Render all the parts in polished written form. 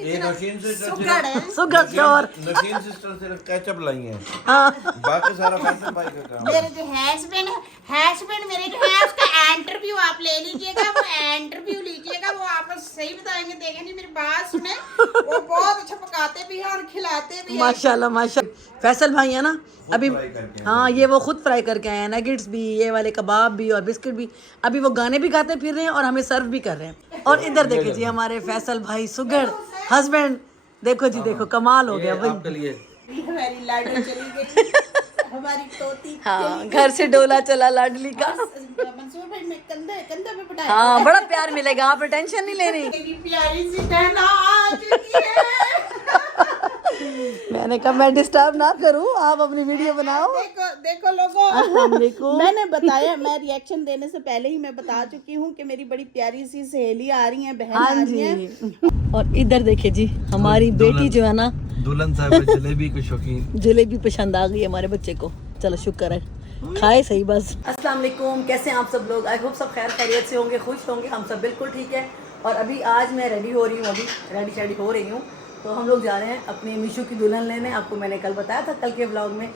ये नशीन सिस्टर सुगड़ है। सुगर चोर। नशीन सिस्टर सिर्फ केचप लाई है, हाँ बाकी सारा फैसल भाई का काम है। मेरे जो हस्बैंड मेरे जो है उसका इंटरव्यू आप ले लीजिएगा, वो इंटरव्यू लीजिएगा, वो आपको सही बताएंगे। देखें जी मेरी बात सुने, वो बहुत अच्छा पकाते भी हैं और खिलाते भी हैं। माशाल्लाह माशाल्लाह। फैसल भाई है ना अभी, फ्राई करके हाँ ये वो खुद फ्राई करके आए हैं, नगेट्स भी, ये वाले कबाब भी और बिस्किट भी। अभी वो गाने भी गाते फिर रहे हैं और हमें सर्व भी कर रहे हैं। और इधर देखिए जी हमारे फैसल भाई सुगर हस्बैंड, देखो जी देखो कमाल हो गया ये भाई। आपके लिए हमारी लाडली चली गई, हमारी तोती हाँ घर से डोला चला लाडली का। मंसूर भाई मैं कंधे पे बिठाया। हाँ बड़ा प्यार मिलेगा, आप टेंशन नहीं लेनी। मेरी प्यारी सी बहन आ चुकी है। मैंने कहा मैं डिस्टर्ब ना करूं, आप अपनी वीडियो बनाओ। देखो लोगों, अस्सलाम वालेकुम। मैंने बताया, मैं रिएक्शन देने से पहले ही मैं बता चुकी हूँ कि मेरी बड़ी प्यारी सी सहेली आ रही है, बहन हाँ आ रही है। जी। और इधर देखिए जी हमारी बेटी जो है ना, दुल्हन साहब जलेबी के शौकीन। जलेबी पसंद आ गई हमारे बच्चे को। चलो शुक्र है, खाए सही बस। अस्सलाम वालेकुम, कैसे हैं आप सब लोग? आई होप सब खैर खैरियत से होंगे, खुश होंगे। हम सब बिल्कुल ठीक है। और अभी आज मैं रेडी हो रही हूँ, अभी रेडी शेडी हो रही हूँ। तो हम लोग जा रहे हैं अपने मीशू की दुल्हन लेने। आपको मैंने कल बताया था, कल के व्लॉग में,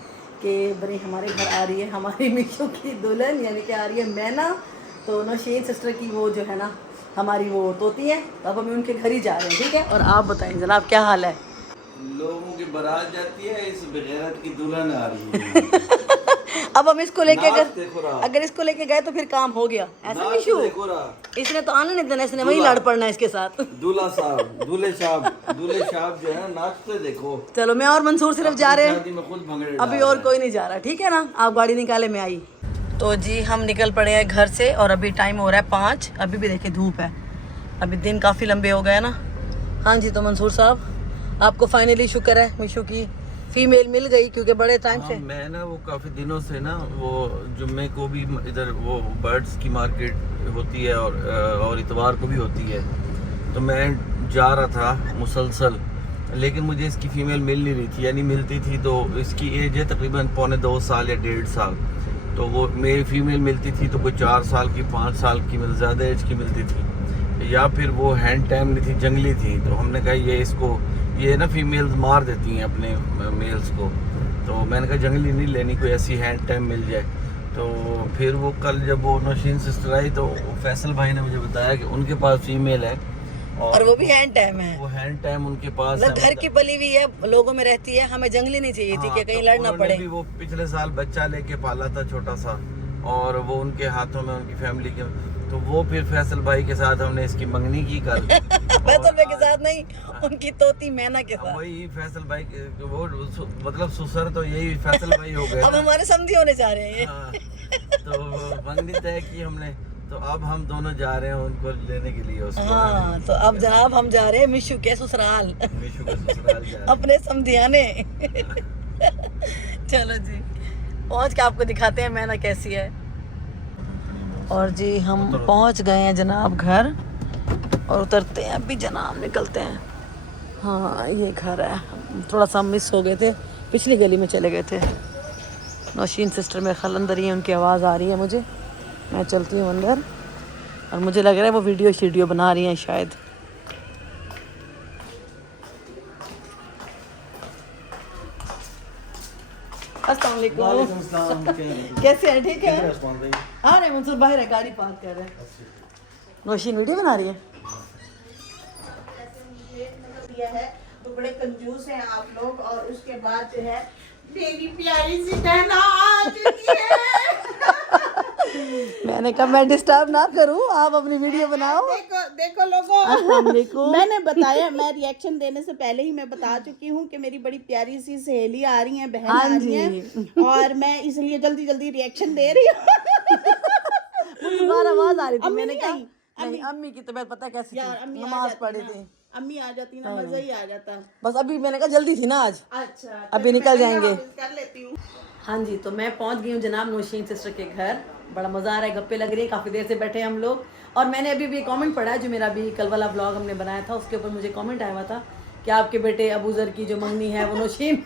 कि बड़ी हमारे घर आ रही है हमारी मीशू की दुल्हन, यानी कि आ रही है मैना। तो नौशीन सिस्टर की वो जो है ना हमारी वो तोती है। तो अब हम उनके घर ही जा रहे हैं, ठीक है। और आप बताएं जनाब क्या हाल है? लोगों की बारात जाती है, इस बेगैरत की दुल्हन आ रही है। अब हम इसको लेके देखो रहा। अगर इसको लेके गए तो फिर काम हो गया। ऐसा मीशू देखो रहा। इसने तो आने नहीं देना, इसने वही लड़ पड़ना है इसके साथ। दूल्हा साहब, दूल्हे साहब जो है नाचते देखो। चलो मैं और मंसूर सिर्फ जा रहे शादी हैं, में खुद भंगड़े अभी और कोई नहीं जा रहा, ठीक है ना। आप गाड़ी निकाले, मैं आई। तो जी हम निकल पड़े हैं घर से और अभी टाइम हो रहा है 5। अभी भी देखिए धूप है, अभी दिन काफ़ी लंबे हो गए ना। हाँ जी, तो मंसूर साहब आपको फाइनली शुक्र है मीशू की फीमेल मिल गई, क्योंकि बड़े टाइम से मैं ना वो काफ़ी दिनों से ना वो जुम्मे को भी इधर वो बर्ड्स की मार्केट होती है और इतवार को भी होती है। तो मैं जा रहा था मुसलसल, लेकिन मुझे इसकी फ़ीमेल मिल नहीं रही थी, यानी मिलती थी तो इसकी एज है तकरीबन 2.25 साल या 1.5 साल। तो वो मेरी फ़ीमेल मिलती थी तो कोई 4 साल की, 5 साल की, मतलब ज़्यादा एज की मिलती थी, या फिर वो हैंड टाइम नहीं थी, जंगली थी। तो हमने कहा ये ना फीमेल्स मार देती हैं अपने मेल्स को। तो मैंने कहा जंगली नहीं लेनी, कोई ऐसी हैंड टाइम मिल जाए। तो फिर वो कल जब वो नौशीन सिस्टर आई तो फैसल भाई ने मुझे बताया कि उनके पास फीमेल है और वो भी हैंड टाइम है। वो हैंड टाइम उनके पास मतलब है, घर की पली हुई है, लोगों में रहती है। हमें जंगली नहीं चाहिए थी कि कहीं लड़ना पड़े। भी वो पिछले साल बच्चा लेके पाला था छोटा सा, और वो उनके हाथों में उनकी फैमिली के। तो वो फिर फैसल भाई के साथ हमने इसकी मंगनी की कल। फैसल भाई के साथ नहीं, उनकी तोती मैना के साथ। वही फैसल भाई वो मतलब ससुर तो यही फैसल भाई हो गए अब ना। हमारे समधी होने जा रहे हैं ये। हाँ, तो मंगनी तय की हमने। तो अब हम दोनों जा रहे हैं उनको लेने के लिए उसको। हाँ तो अब जनाब हम जा रहे हैं मिशू के ससुराल, मीशू का ससुराल जा रहे हैं। अपने समधियाने। चलो जी पहुंच के आपको दिखाते हैं मैना कैसी है। और जी हम पहुंच गए हैं जनाब घर, और उतरते हैं अभी जनाब, निकलते हैं। हाँ ये घर है, थोड़ा सा मिस हो गए थे, पिछली गली में चले गए थे। नौशीन सिस्टर में खल अंदर ही है, उनकी आवाज़ आ रही है मुझे। मैं चलती हूँ अंदर, और मुझे लग रहा है वो वीडियो बना रही हैं शायद। अस्सलाम वालेकुम, कैसे हैं? ठीक है। हाँ नहीं मंसूर बाहर है, गाड़ी पार्क कर रहे हैं। नौशीन वीडियो बना रही है। है तो बड़े कंजूस हैं आप लोग। और उसके बाद जो है मेरी प्यारी सी बहन आ चुकी है। मैंने कहा मैं डिस्टर्ब ना करूं, आप अपनी वीडियो बनाओ। देखो लोगों, अस्सलाम वालेकुम। मैंने बताया, मैं रिएक्शन देने से पहले ही मैं बता चुकी हूँ कि मेरी बड़ी प्यारी सी सहेली आ रही है, बहन हाँ आ रही है। और मैं इसलिए जल्दी जल्दी रिएक्शन दे रही हूँ। मुझे बार आवाज आ रही थी, अम्मी मैंने नहीं कहा आई? नहीं, अम्मी की तबीयत पता है कैसी यार थी, अम्मी आ नमाज जाती पढ़ी ना, थी। अम्मी आ जाती ना, मजा ही आ जाता। बस अभी मैंने कहा जल्दी थी ना आज, अच्छा अभी निकल जाएंगे। कर लेती हूँ। हाँ जी, तो मैं पहुंच गई हूँ जनाब नौशीन सिस्टर के घर। बड़ा मज़ा आ रहा है, गप्पे लग रही है, काफ़ी देर से बैठे हैं हम लोग। और मैंने अभी भी कमेंट पढ़ा है, जो मेरा अभी कल वाला ब्लॉग हमने बनाया था, उसके ऊपर मुझे कमेंट आया हुआ था कि आपके बेटे अबूजर की जो मंगनी है वो नौशीन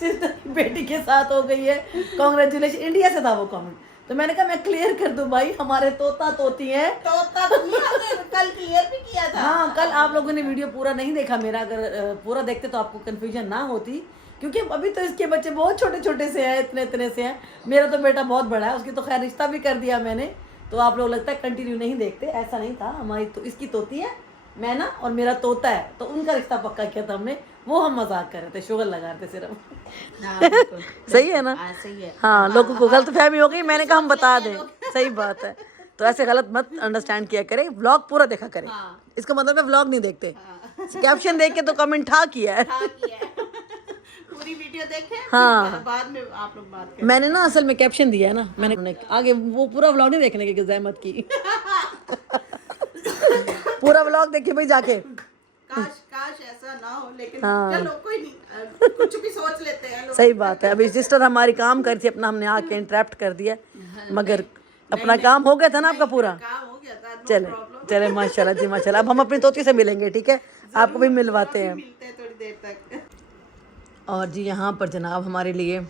सिस्टर की बेटी के साथ हो गई है, कॉन्ग्रेचुलेशन। इंडिया से था वो कमेंट। तो मैंने कहा मैं क्लियर कर दूं भाई, हमारे तोता तोती हैं। तोता तो नहीं, हमने कल क्लियर भी किया था। हाँ, कल आप लोगों ने वीडियो पूरा नहीं देखा मेरा, अगर पूरा देखते तो आपको कंफ्यूजन ना होती, क्योंकि अभी तो इसके बच्चे बहुत छोटे छोटे से हैं, इतने इतने से हैं। मेरा तो बेटा बहुत बड़ा है, उसकी तो खैर रिश्ता भी कर दिया मैंने। तो आप लोग लगता है कंटिन्यू नहीं देखते, ऐसा नहीं था। हमारी तो इसकी तोती है, मैं ना, और मेरा तोता है, तो उनका रिश्ता पक्का किया था हमने। वो हम मजाक कर रहे थे, शुगर लगा रहे थे सिर्फ। सही है ना? सही है। हाँ, लोगों को गलत फहमी हो गई, मैंने कहा हम बता दें। सही बात है, तो ऐसे गलत मत अंडरस्टैंड किया करें, व्लॉग पूरा देखा करें। इसका मतलब है व्लॉग नहीं देखते, कैप्शन देख के तो कमेंट ठा किया है। पूरी वीडियो देखें, हाँ, बाद में आप लोग बात करें। मैंने ना असल में कैप्शन दिया है ना, मैंने आगे वो पूरा व्लॉग नहीं देखने की जहमत की। पूरा व्लॉग देखिए भाई जाके। काश ऐसा ना हो, लेकिन हाँ। चलो कोई नहीं, कुछ भी सोच लेते हैं लोग। सही बात है। अभी सिस्टर हमारी काम कर रही थी अपना, हमने आके इंटरप्ट कर दिया, मगर अपना काम हो गया था ना आपका पूरा। काम हो गया था, चले चले, माशाल्लाह जी माशाल्लाह। अब हम अपनी तोती से मिलेंगे, ठीक है? आपको भी मिलवाते हैं। मिलते हैं थोड़ी देर तक। और जी यहाँ पर जनाब हमारे लिए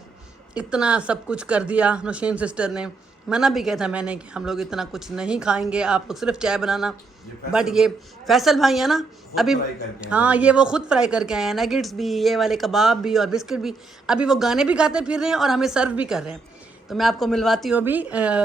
इतना सब कुछ कर दिया। नौशीन सिस्टर ने मना भी किया था मैंने कि हम लोग इतना कुछ नहीं खाएंगे, आप लोग सिर्फ चाय बनाना। बट ये फैसल भाई है ना, अभी हाँ, ये वो खुद फ्राई करके आए हैं, नगेट्स भी, ये वाले कबाब भी और बिस्किट भी। अभी वो गाने भी गाते फिर रहे हैं और हमें सर्व भी कर रहे हैं। तो मैं आपको मिलवाती हूँ अभी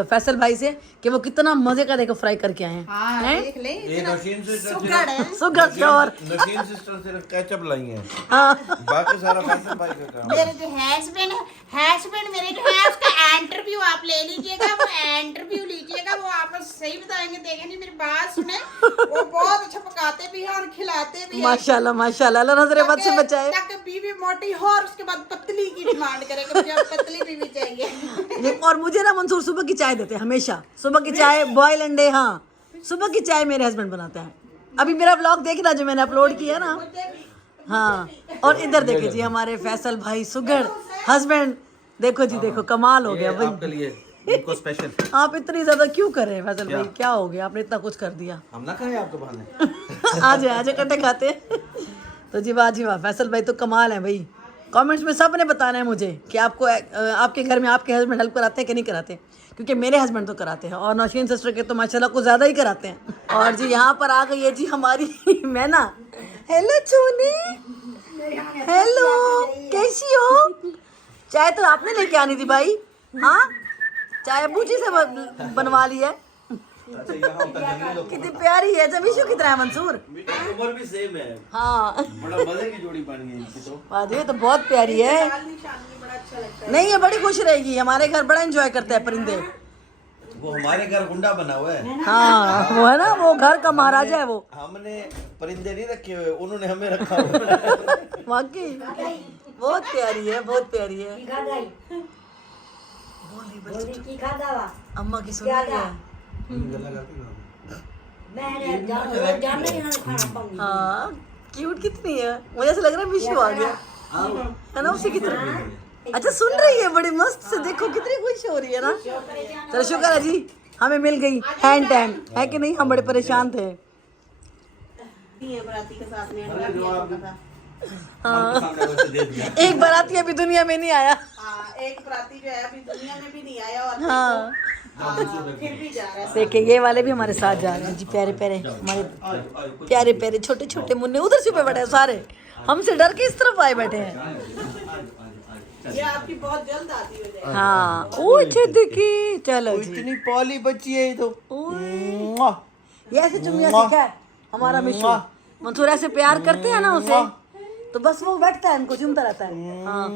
फैसल भाई से कि वो कितना मजे का देखो फ्राई करके आए हैं। हाँ, देख ले, ये नशीन सिस्टर सुगड़ है। Sugar sure. नशीन सिस्टर सिर्फ केचप लाई है, हाँ, बाकी सारा फैसल भाई का काम। मेरे जो हस्बैंड मेरे जो है, उसका इंटरव्यू आप ले लीजिएगा, वो इंटरव्यू लीजिएगा, वो आपको सही बताएंगे। देखें नहीं, मेरी बात सुने, वो बहुत अच्छा पकाते भी हैं और खिलाते भी हैं। माशाल्लाह माशाल्लाह, अल्लाह नजरे बद से बचाए। ताकि बीवी मोटी हो और उसके बाद पतली की डिमांड करे कि मुझे अब पतली बीवी चाहिए। और मुझे ना मंसूर सुबह की चाय देते हैं हमेशा, सुबह की चाय, बॉयल अंडे। हाँ, सुबह की चाय मेरे हस्बैंड बनाते हैं। अभी मेरा व्लॉग देखना जो मैंने अपलोड किया ना। हाँ, और इधर देखिए जी हमारे फैसल भाई सुगर हस्बैंड, देखो जी देखो, कमाल हो गया भाई। आपके लिए इनको स्पेशल। आप इतनी ज्यादा क्यों कर रहे हैं फैसल भाई, क्या हो गया? आपने इतना कुछ कर दिया। हम ना खाएं आपके बहाने। आज आज इकट्ठे खाते हैं। तो जी वाह, फैसल भाई तो कमाल है भाई। कमेंट्स में सब ने बताना है मुझे कि आपको आपके घर में आपके हस्बैंड हेल्प कराते हैं कि नहीं कराते, क्योंकि मेरे हस्बैंड तो कराते हैं और नौशीन सिस्टर के तो माशाल्लाह कुछ ज़्यादा ही कराते हैं। और जी यहाँ पर आ गई है जी हमारी मैना। हेलो चूनी, हेलो, कैसी हो? चाय तो आपने लेके आनी थी भाई। हाँ, चाय अबू जी से बनवा ली है। कितनी प्यारी है, जब इशू कितना है मंसूर। उम्र भी सेम है। हाँ, बड़ा मजे की जोड़ी बन गई इनकी तो। वाह, ये तो बहुत प्यारी है। बड़ा अच्छा लगता है। नहीं, ये बड़ी खुश रहेगी, हमारे घर बड़ा एंजॉय करते हैं परिंदे। वो हमारे घर गुंडा बना हुआ है। हाँ, वो है ना, वो घर का महाराजा है वो। हमने परिंदे नहीं रखे हुए, उन्होंने हमें रखा हुआ है। वाकई बहुत प्यारी है, बहुत प्यारी है। अम्मा की सुन रही है। हाँ, क्यूट कितनी है, मुझे ऐसा लग रहा है विशु आ गया है ना उसी की तरह। अच्छा, सुन रही है बड़ी मस्त से, देखो कितनी खुश हो रही है ना। चलो शुक्र है जी, हमें मिल गई हैंड टाइम, है कि नहीं? हम बड़े परेशान थे। बराती के साथ में अंडा भी होता था। हाँ, एक बाराती अभी दुनिया में नहीं आया। हाँ, एक बराती जो है अभी दुनिया में भी नहीं आया और हाँ, फिर भी जा रहा है। देखिए ये वाले भी हमारे साथ जा रहे हैं जी, प्यारे प्यारे हमारे प्यारे प्यारे छोटे छोटे मुन्ने उधर छुपे बैठे हैं सारे, हमसे डर के इस तरफ आए बैठे हैं। ये आपकी बहुत जल्द आती हो जाएगी। हाँ, ओ देखिए, चलो जी। इतनी पॉली बच्ची है ये तो। ये ऐसे चुम्मिया सीखा है हमारा मिशु। मंसूर ऐसे प्यार करते हैं ना उसे, तो बस वो बैठता है, इनको चुमता रहता है। हाँ,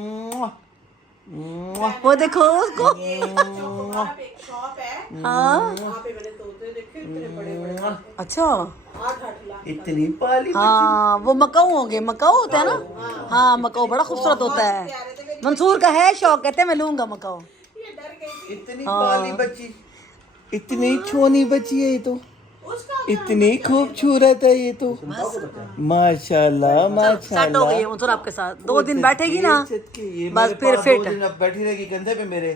वो देखो उसको। वहाँ पे एक शॉप है, हाँ, वहाँ पे मैंने तोते देखे, इतने बड़े बड़े, अच्छा। 8-8 लाख। इतनी पॉली। हाँ, वो मकाऊ होंगे, मकाऊ होता है ना। हाँ, मकाऊ बड़ा खूबसूरत होता है। मंसूर का है शौक, कहते हैं मैं लूंगा मकाऊ। ये डर गई थी। इतनी पॉली बच्ची, इतनी छोनी बच्ची है ये तो, इतनी खूबसूरत है ये तो। माशाल्लाह सेट हो माशाल्लाह। गई है मंसूर आपके साथ, 2 दिन बैठेगी ना बस फिर फिट। बैठी रहेगी कंधे पे मेरे,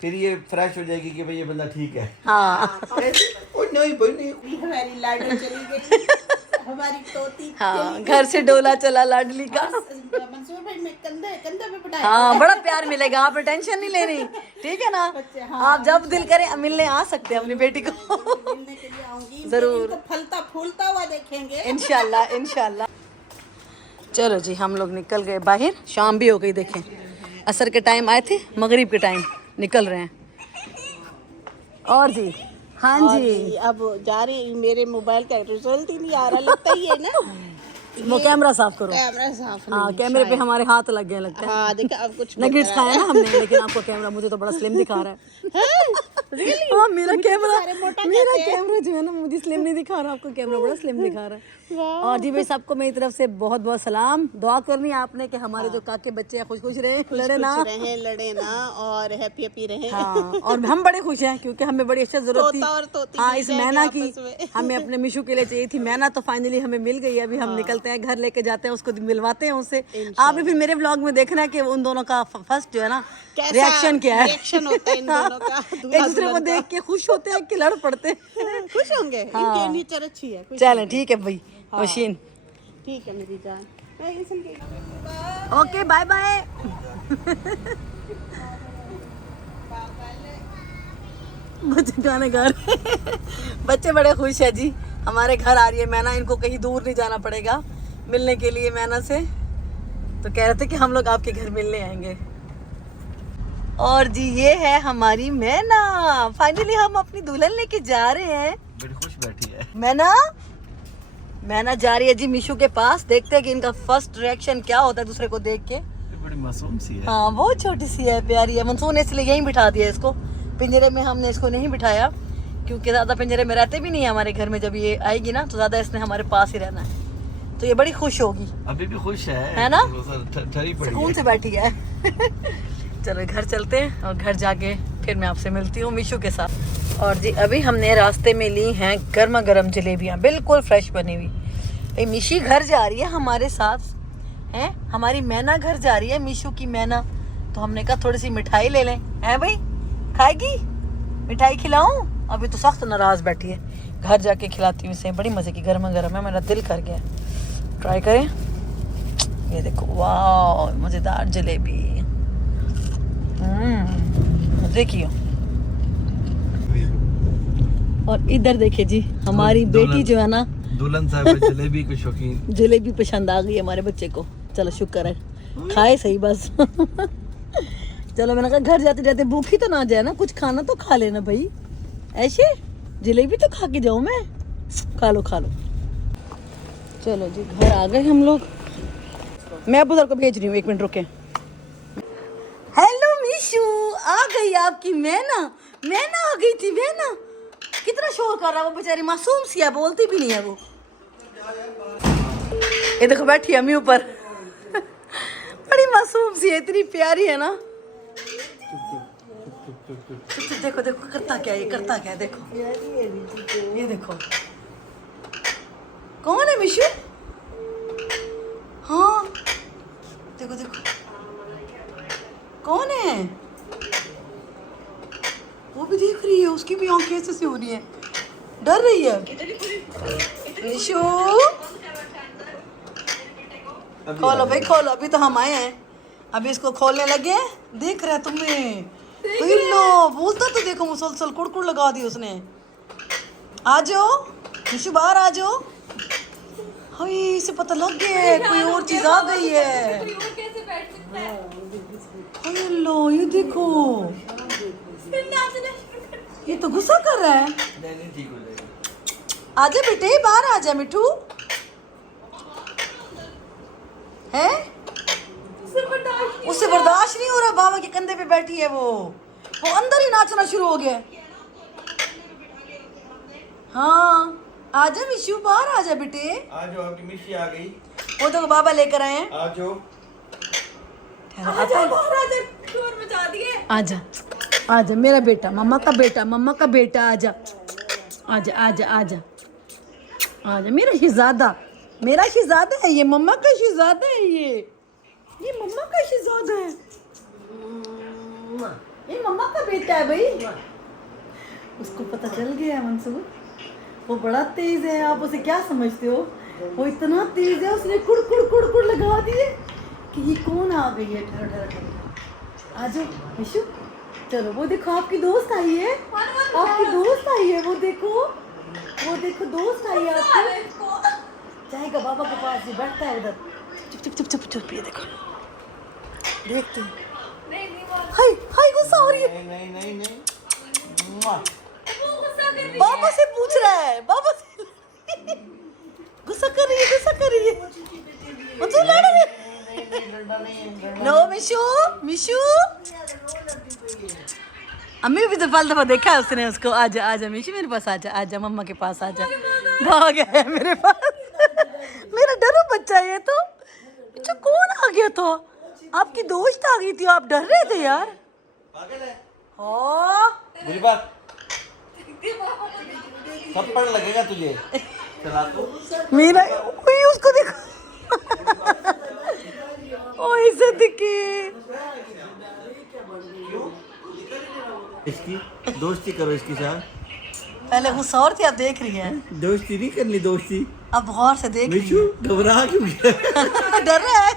फिर ये फ्रेश हो जाएगी कि भाई ये बंदा ठीक है। हाँ, ओ नहीं भाई नहीं। हमारी लाडली चली गई, हमारी तोती हाँ, घर से डोला चला लाडली का। मंसूर भाई में कंधे कंधे पे बिठाया। हाँ बड़ा प्यार मिलेगा, आपने टेंशन नहीं लेनी, ठीक है ना। आप जब दिल करे मिलने आ सकते हैं अपनी बेटी को। मिलने के लिए आऊंगी, जरूर। इनको फलता फूलता हुआ देखेंगे इंशाल्लाह इंशाल्लाह। चलो जी हम लोग निकल गए बाहर, शाम भी हो गई, देखें असर के टाइम आए थे, मगरिब के टाइम निकल रहे हैं। और जी हाँ जी अब जा रही, मेरे मोबाइल का रिजल्ट ही नहीं आ रहा, लगता ही है ना। वो कैमरा साफ करो। कैमरा साफ नहीं हाँ कैमरे पे हमारे हाथ लग गए लगता है। हाँ देखा अब कुछ नगेट्स खाया ना हमने, लेकिन आपको कैमरा मुझे तो बड़ा स्लिम दिखा रहा है। हाँ मेरा कैमरा जो है ना मुझे स्लिम नहीं दिखा रहा, आपको कैमरा बड़ा स्लिम दिखा रहा है। और जी भाई सबको मेरी तरफ से बहुत बहुत सलाम, दुआ करनी है आपने कि हमारे जो काके बच्चे हैं खुश खुश रहे, लड़े ना और हैप्पी हैप्पी रहे। हाँ और हम बड़े खुश हैं क्योंकि हमें बड़ी अच्छा जरूरत थी। और तोती हाँ इस मैना की हमें अपने मिशू के लिए चाहिए थी मैना, तो फाइनली हमें मिल गई है। अभी हम निकलते हैं घर लेके जाते हैं उसको, मिलवाते हैं उससे। आप भी फिर मेरे व्लॉग में देखना है कि उन दोनों का फर्स्ट जो है ना रिएक्शन क्या है, रिएक्शन होता है इन दोनों का। एक दूसरे को देख के खुश होते हैं कि लड़ पड़ते हैं। खुश होंगे, इनके नेचर अच्छी है। चलें ठीक है भाई मशीन, ठीक है मेरी जान। Okay bye bye. बच्चे गाने गा रहे हैं। बच्चे बड़े खुश है जी, हमारे घर आ रही है मैना, इनको कहीं दूर नहीं जाना पड़ेगा मिलने के लिए मैना से। तो कह रहे थे कि हम लोग आपके घर मिलने आएंगे। और जी ये है हमारी मैना, फाइनली हम अपनी दुल्हन लेके जा रहे हैं। बड़ी खुश बैठी है मैना जा रही है जी मिशू के पास, देखते हैं कि इनका फर्स्ट रिएक्शन क्या होता है दूसरे को देख के। बड़ी मासूम सी है। हाँ बहुत छोटी सी है, प्यारी है। मनसूर ने इसलिए यहीं बिठा दिया इसको, पिंजरे में हमने इसको नहीं बिठाया क्योंकि ज़्यादा पिंजरे में रहते भी नहीं है हमारे घर में। जब ये आएगी ना तो ज़्यादा इसने हमारे पास ही रहना है, तो ये बड़ी खुश होगी। अभी भी खुश है ना, ठरी पड़ी सुकून से बैठी है। चलो घर चलते हैं और घर जाके फिर मैं आपसे मिलती हूँ मिशू के साथ। और जी अभी हमने रास्ते में ली हैं गर्मा गर्म जलेबियाँ, बिल्कुल फ्रेश बनी हुई। भाई मिशी घर जा रही है हमारे साथ, हैं हमारी मैना घर जा रही है, मिशू की मैना। तो हमने कहा थोड़ी सी मिठाई ले लें, हैं भाई खाएगी, मिठाई खिलाऊं? अभी तो सख्त नाराज बैठी है, घर जाके खिलाती हूँ इसे, बड़ी मज़े की गर्मा गर्म है, मेरा दिल कर गया। ट्राई करें, ये देखो वाह मज़ेदार जलेबी। देखिए और इधर देखिए जी हमारी बेटी जो है ना दुल्हन साहब जलेबी की शौकीन। जलेबी पसंद आ गई हमारे बच्चे को, चलो शुक्र है, खाए सही बस। चलो मैंने कहा घर जाते जाते भूखी तो ना जाए ना, कुछ खाना तो खा लेना भाई, ऐसे जलेबी तो खा के जाऊँ मैं। खा लो चलो जी घर आ गए हम लोग। मैं अब उधर को भेज रही हूँ, 1 मिनट रुके। हेलो मिशू, आ गई आपकी मैना आ गई थी मैना। कितना शोर कर रहा है वो बेचारी, मासूम सी है, बोलती भी नहीं है वो। ये देखो बैठी अम्मी ऊपर। बड़ी मासूम सी है, इतनी प्यारी है ना। देखो करता क्या है, देखो ये देखो कौन है मिशू। हाँ देखो कौन है, वो भी देख रही है, उसकी भी आंखें ऐसे हो रही है, डर रही है। निशु खोलो भाई खोलो, अभी तो हम आए हैं, अभी इसको खोलने लगे। देख रहा है तुम्हें, लो बोलता तो देखो, मुसलसल कुड़कुड़ लगा दी उसने। आ जाओ निशु, बाहर आ जाओ। हाय इसे पता लग गया है कोई और चीज आ गई है। हाय लो ये देखो, ये तो गुस्सा कर रहा है। नहीं ठीक हो जाएगा। आजा बेटे बाहर आजा मिठू, है उससे बर्दाश्त नहीं हो रहा, बाबा के कंधे पे बैठी है वो अंदर ही नाचना शुरू हो गया। हाँ आजा मिशू, बाहर आजा बेटे। आ जाओ, आपकी मिशी आ गई। वो तो बाबा लेकर आए हैं। आ जाओ आजा आजा मेरा बेटा, मम्मा का बेटा आजा आजा आजा आजा आजा, मेरा शहजादा है ये, मम्मा का शहजादा है ये मम्मा का शहजादा है, ये मम्मा का बेटा है भाई। उसको पता चल गया है मंसूर, वो बड़ा तेज है, आप उसे क्या समझते हो, वो इतना तेज है, उसने कुड़ कुड़ लगा दिए। कि ये कौन आ गई है। ठहरो ठहरो ठहरो, आ जाओ मिशु। चलो वो देखो आपकी दोस्त आई है, आपकी दोस्त आई है, वो देखो दोस्त आई है आपकी। जाएगा बाबा के पास, ही बैठता है उधर। चुप चुप चुप चुप चुप, ये देखो देखते हैं। हाय हाय गुस्सा हो रही है। नहीं बाबा से पूछ रहा है, बाबा से गुस्सा कर रही है, गुस्सा कर रही है। वो तो लड़ रही है। नो मिशु, मिशु। अम्मी भी तो पहली दफा देखा है उसने उसको। आजा आजा मिशु मेरे पास, आजा आजा मम्मा के पास आजा। भाग गया है मेरे पास। मेरा डरो बच्चा ये तो। अच्छा कौन आ गया था? आपकी दोस्त आ गई थी, आप डर रहे थे यार। पागल है। हाँ बुरी बात, थप्पड़ लगेगा तुझे। चला तो मेरा ओए उसको देखो। ओए ऐसे दिखे। इसकी दोस्ती करो इसके साथ। पहले गुस्सा और थी, अब देख रही है। दोस्ती नहीं करनी, दोस्ती। अब गौर से देख रही मिशु घबरा क्यों गया? है। डर रहा है।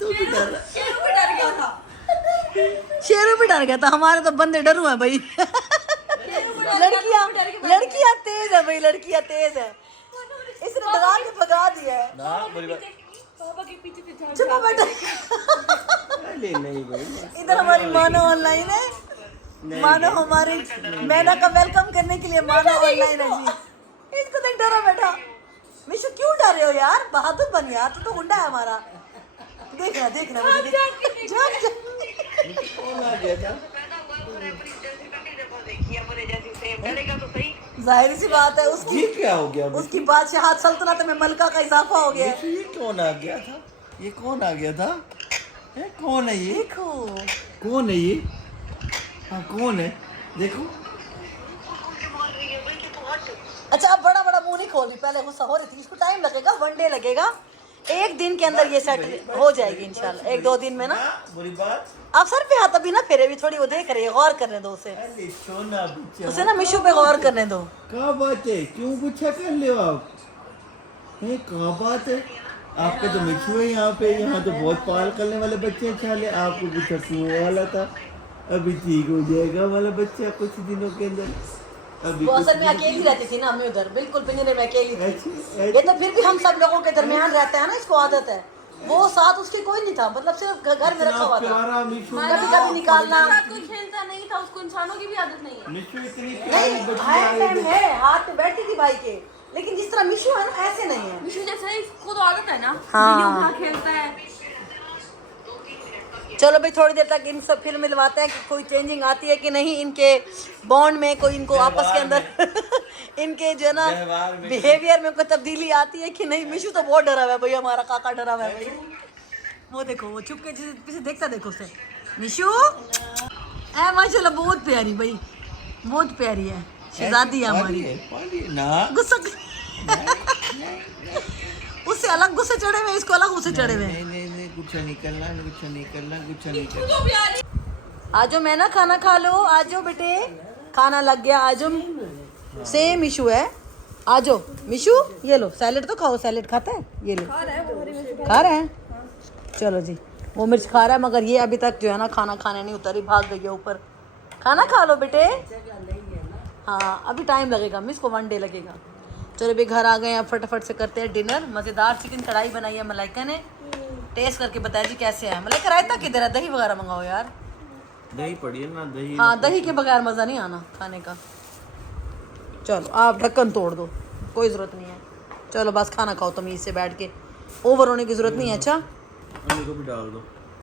तू भी डर रहा। शेरों भी डर गया था, हमारे तो बंदे डरू हैं भाई। लड़कियां तेज है भाई, लड़कियां तेज है। इसने डरा के भगा दिया है। ना बुरी बात। चुप बैठा। नहीं भाई। इधर हमारी मानो ऑनलाइन है। मानो हमारे मैना का वेलकम करने के लिए मानो ऑनलाइन है जी। इसको देख डरा बैठा। मिशु क्यों डर रहे हो यार? बहादुर बन यार, तू तो गुंडा है हमारा। देखना देखना मुझे देख। कौन आ गया था? जाहिर सी बात है उसकी ये क्या हो गया? उसकी बादशाहत सल्तनत में मलका का इजाफा हो गया है। ये कौन आ गया था? ये कौन आ गया था? कौन है ये? देखो कौन है ये? हाँ कौन है? देखो। अच्छा अब बड़ा बड़ा मुंह नहीं खोल रही, पहले गुस्सा हो रही थी। इसको टाइम लगेगा, 1 डे लगेगा। 1 दिन के अंदर ये सेट हो जाएगी इंशाल्लाह, 1-2 दिन में ना। बुरी बात। आप सर पे हाथ अभी ना फेरे, भी थोड़ी वो देख रही है, गौर करने दो उसे। अरे सोना बच्चा। उसे ना मिशु पे गौर करने दो। क्या बात है? क्यों गुस्सा कर ले आप? क्या बात है? आपका तो मिठू है यहाँ पे। यहाँ तो बहुत पाल करने वाले बच्चे चाले। आपको गुस्सा क्यों वाला था? अभी ठीक हो जाएगा वाला बच्चा कुछ दिनों के अंदर। अभी वो कुछ असल में दिनों- अकेली रहती थी ना अम्मी उधर, बिल्कुल पिंजरे में अकेली थी। ऐसे- ये तो फिर भी हम सब लोगों के दरमियान रहता है ना, इसको आदत है। वो साथ उसके कोई नहीं था, मतलब सिर्फ घर में रखा हुआ था। प्यारा मिठू। कभी कभी निकालना। कोई खेलता नहीं था, उसको इंसानों की भी आदत नहीं है। मिठू इतनी प्यारी नहीं बच्ची हाई आई टाइम है। है, हाथ पे बैठी थी भाई के, लेकिन जिस तरह मिशु है ना ऐसे नहीं है। मिशु जैसे इसको तो आदत है ना, हाँ। मिनी उठा खेलता है। चलो भाई थोड़ी देर तक इन सब फिर मिलवाते हैं कि कोई चेंजिंग आती है कि नहीं इनके बॉन्ड में, कोई इनको आपस के अंदर इनके जो है ना व्यवहार में। बिहेवियर में कोई तब्दीली आती है कि नहीं। मिशु तो बहुत डरा हुआ है भाई, हमारा काका डरा हुआ है भाई। वो देखो वो चुप के पीछे देखता, देखो उसे। मिशु ऐ माशाल्लाह बहुत प्यारी भाई, बहुत प्यारी है, शहजादी है हमारी। पाली ना। गुस्सा उससे अलग गुस्से चढ़े हुए, इसको अलग गुस्से चढ़े हुए। नहीं गुच्छा नहीं करना, गुच्छा नहीं करना, गुच्छा नहीं करना। आजो मैं ना खाना खा लो, आजो बेटे खाना लग गया, आजो। सेम इशू है, आजो मिशु ये लो सैलेड तो खाओ। सैलेड खाता है, ये लो खा रहा है। चलो जी वो मिर्च खा रहा है, मगर ये अभी तक जो है ना खाना खाने नहीं उतरी, भाग गई है ऊपर। खाना खा लो बेटे। हाँ अभी टाइम लगेगा मिस को, 1 डे लगेगा। चलो भी घर आ गए हैं, फटाफट से करते हैं डिनर। मज़ेदार चिकन कढ़ाई बनाई है मलाइका ने, टेस्ट करके बताया जी कैसे है। मलाइका रायता किधर है? दही वगैरह मंगाओ यार। दही पड़ी है ना, दही। हाँ दही के बगैर मज़ा नहीं आना खाने का। चलो आप ढक्कन तोड़ दो, कोई ज़रूरत नहीं है। चलो बस खाना खाओ तमीज़ से बैठ के, ओवर होने की ज़रूरत नहीं है। अच्छा मम्मी को भी डाल दो।